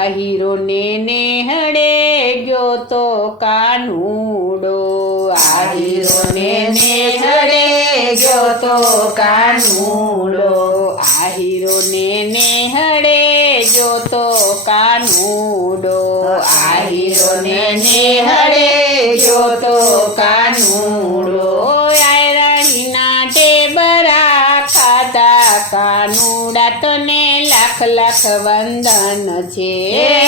આહીરો ને નેહડે ગયો તો કાનુડો આહીરો ને નેહડે ગયો તો કાનુડો આહીરો ને નેહડે ગયો તો કાનુડો આહીરો ને નેહડે ગયો તો કાનુડો આયરાણીના ટેબરા ખાધા કાનુડા તને લાખ લાખ વંદન છે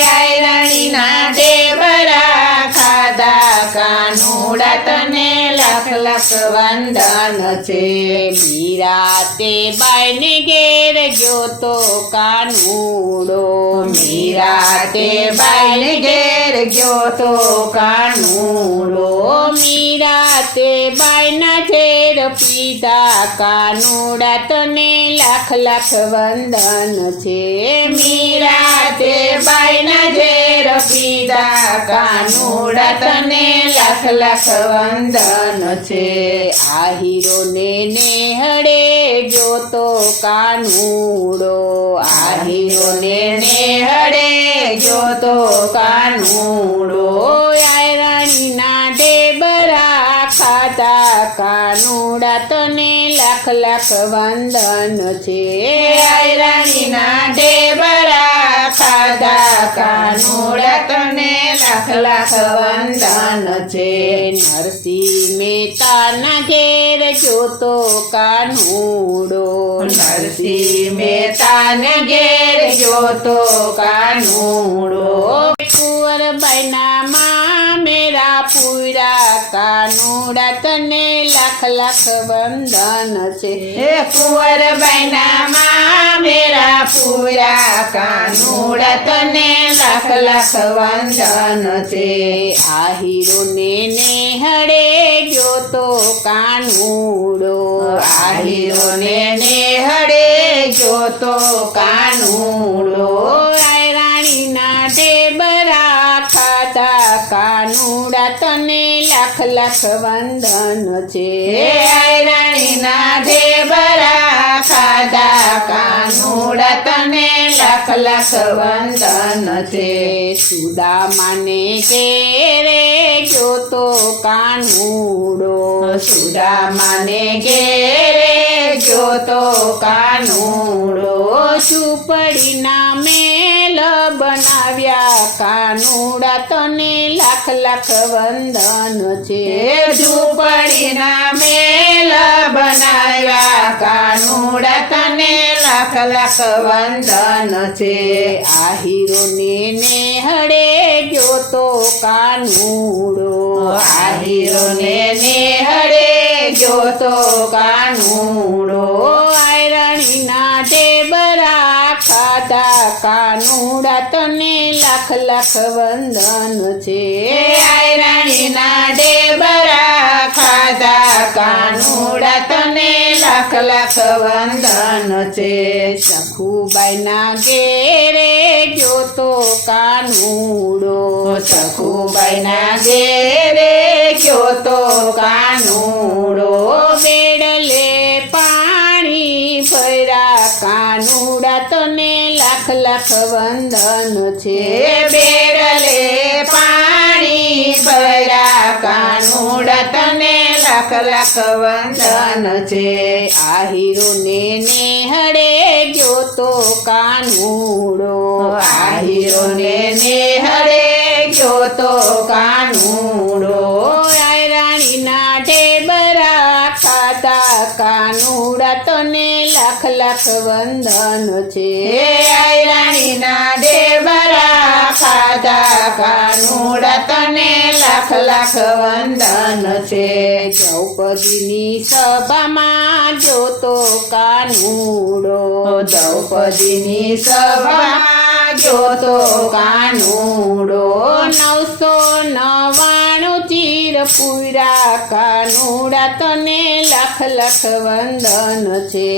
આયરાણીના ટેબરા ખાધા કાનુડા તને લાખ લાખ વંદન છે મીરાતે બાઈને ઘેર ગયો તો કાનુડો મીરાતે બાઈને ઘેર ગયો તો કાનુડો મીરાતે બાઈના ઝેર પીધા કાનુડા તને લાખ લાખ વંદન છે મીરાતે બાઈના ઝેર પીધા કાનુડા તને લાખ લાખ વંદન છે આહીરો ને નેહડે ગયો તો કાનુડો આહીરો ને નેહડે ગયો તો કાનુડો આયરાણીના ટેબરા ખાધા કાનુડા તને લાખ લાખ વંદન છે આયરાણીના ટેબરા ખાધા કાનુડા તને લાખ લાખ વંદન છે નરસિંહ મહેતાના ઘેર ગયો તો કાનુડો નરસિંહ મહેતાને ઘેર ગયો તો કાનુડો કુંવરબાઈના મામેરા પૂરા કાનુડા તને લાખ લાખ વંદન છે કુંવરબાઈના મામેરા પૂરા કાનુડા તને લાખ લાખ વંદન છે આહીરો ને નેહડે ગયો તો કાનુડો આહીરો ને નેહડે ગયો તો કાનુડો આયરાણીના ટેબરા ખાધા કાનુડા તને લાખ લાખ વંદન છે આયરાણીના ઢેબરા ખાધા કાનુડા તને લાખ લાખ વંદન છે સુદામાને ઘેરે ગયો તો કાનુડો સુદામાને ઘેરે ગયો તો કાનુડો ઝૂંપડીના મેલ બનાવ્યા કાનુડા તને લાખ લાખ વંદન છે ઝૂંપડીના મેલ બનાવ્યા કાનુડા તને લાખ લાખ વંદન છે આહીરો ને નેહડે ગયો તો કાનુડો આહીરો ને નેહડે ગયો તો કાનુડો આયરાણીના ટેબરા ખાધા કાનુડા તને લાખ લાખ વંદન છે આયરાણીના ઢેબરા ખાધા કાનુડા તને લાખ લાખ વંદન છે સખુબાઈના ઘેરે ગયો તો કાનુડો સખુબાઈના ઘેરે ગયો તો કાનુડો બેડલે પાણી ભર્યા કાનુડા તને લાખ લાખ વંદન છે બેડલે પાણી ભર્યા કાનુડા તને લાખ લાખ વંદન છે આહીરો ને નેહડે ગયો તો કાનુડો આહીરો ને નેહડે ગયો તો કાનુડો આયરાણીના ટેબરા ખાધા કાનુડા તને લાખ લાખ વંદન છે આયરાણીના ઢેબરા ખાધા કાનુડા તને લાખ લાખ વંદન છે દ્રૌપદીની સભામાં જોતો કાનુડો દ્રૌપદીની સભામાં જોતો કાનુડો 999 ચીર પૂરા કાનુડા તને લાખ લાખ વંદન છે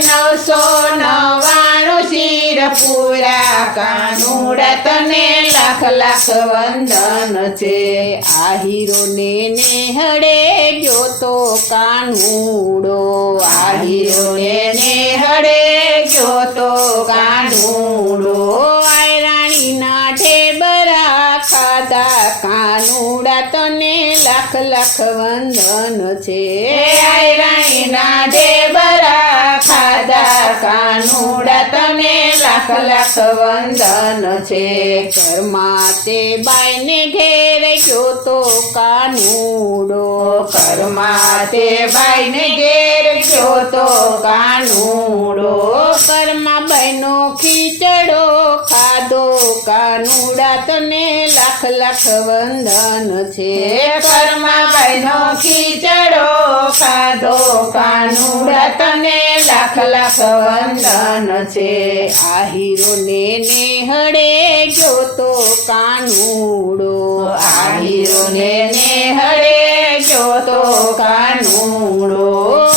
999 શિર પૂરા કાનુડા તને લાખ લાખ વંદન છે આહીરો ને નેહડે ગયો તો કાનુડો આહીરો ને નેહડે ગયો તો કાનુડો આયરાણીના તને લાખ લાખ વંદન છે આયરાણીના ઢેબરા ખાધા કાનુડા તને લાખ લાખ વંદન છે ઘરમાં તે બાઈને ઘેર ગયો તો કાનુડો ઘરમાં તે બાઈને ઘેર ગયો તો કાનુડો ઘરમાં બાઈનો ખીચડો ખાધો કાનુડા તને લાખ લાખ વંદન છે ઘરમાં બાઈનો ખીચડો ખાધો કાનુડા તને લાખ લાખ વંદન છે આહીરોને નેહડે ગયો તો કાનુડો આહીરોને નેહડે ગયો તો કાનુડો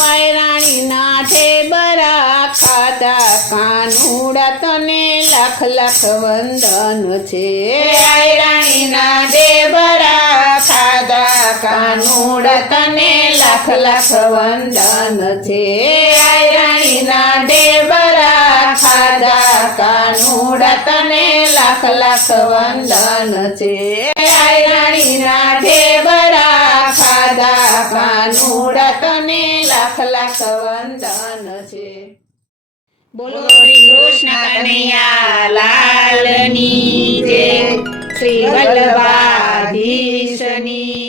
આયરાણીના ઢેબરા ખાધા કાનુડા તને લાખ લાખ વંદન છે આયરાણીના ઢેબરા ખાધા કાનુડા તને લાખ લાખ વંદન છે આયરાણીના ઢેબરા ખાધા કાનુડા તને લાખ લાખ વંદન છે આયરાણીના ઢેબરા ખાધા કાનુડા તને લાખ લાખ વંદન છે બોલો શ્રી કૃષ્ણ કનૈયા લાલની જય શ્રી વલ્લભાધીશની